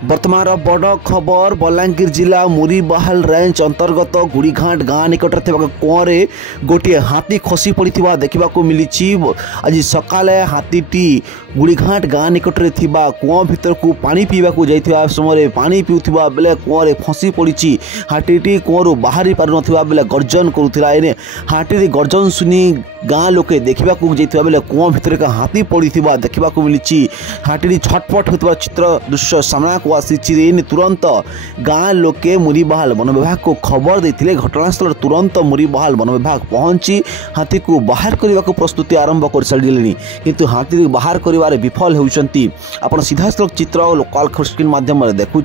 वर्तमान बड़ खबर बलांगीर जिला मुरीबाहाल रेंज अंतर्गत गुड़ीघाट गाँ निकट कुआं गोटे हाथी खसी पड़ा देखा मिली। आज सकाले हाथीटी गुड़ीघाट गाँ निकट कुआं भीतर को पानी पीवा जाइथिबा समय पानी पीउथिबा बेले कुआं फसी पड़ी। हाथीटी कुआं बाहरी पार नथिबा बेले गर्जन करुथिला। एने हाथी गर्जन सुनी गाँ लोके देखा जाइथिबा बेले कुआं भीतर एक हाथी पड़ा देखा मिली। हाथी छटपट होता चित्र दृश्य सामना को आसी। तुरंत गाँ लोके मुरीबाहाल वन विभाग को खबर देते घटनास्थल तुरंत मुरीबाहाल वन विभाग पहुंची हाथी को बाहर करने को प्रस्तुति आरंभ कर सारे किंतु हाथी बाहर कर विफल होती। आप सीधासलख चित्र लोकल स्क्रीन माध्यम देखुं।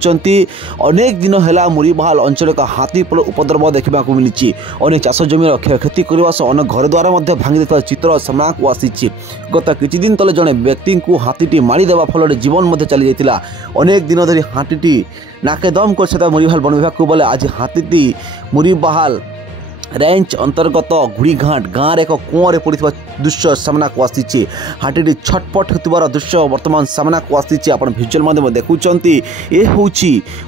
अनेक दिन है मुरीबाहाल अंचल का हाथी उपद्रव देखा मिली। अनेक चाष जमीर क्षयक्षति करने सह अनेक घर द्वार भांगी देता चित्र सामना को आसी। गत किछि दिन तले जड़े व्यक्ति को हाथीटी मारिदेवा फल जीवन चली जाता। अनेक दिन धरी हाथीटी नाकेदम कर मुरीबाहाल वन विभाग को बोले आज हाथीटी मुरीबाहाल रेंज अंतर्गत गुड़ीघाट गाँव एक कुआं पड़ा दृश्य सामना को आसी। हाथीटी छटपट होता दृश्य वर्तमान सामना को आसी। आप भिजुअल माध्यम देखुं ये हूँ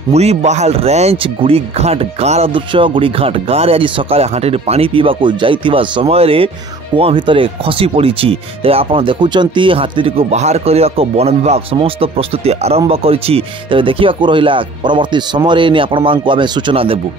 मुरीबाहाल रेंज गुड़ीघाट गाँव दृश्य। गुड़ीघाट गाँव आज सकाले हाथीटी पानी पीवा जाइथिबा समय कुआं भितर खसी पड़ी। तेज आप देखुं हाथी को बाहर करने को वन विभाग समस्त प्रस्तुति आरंभ कर देखा रहा परवर्ती समय आम सूचना देबू।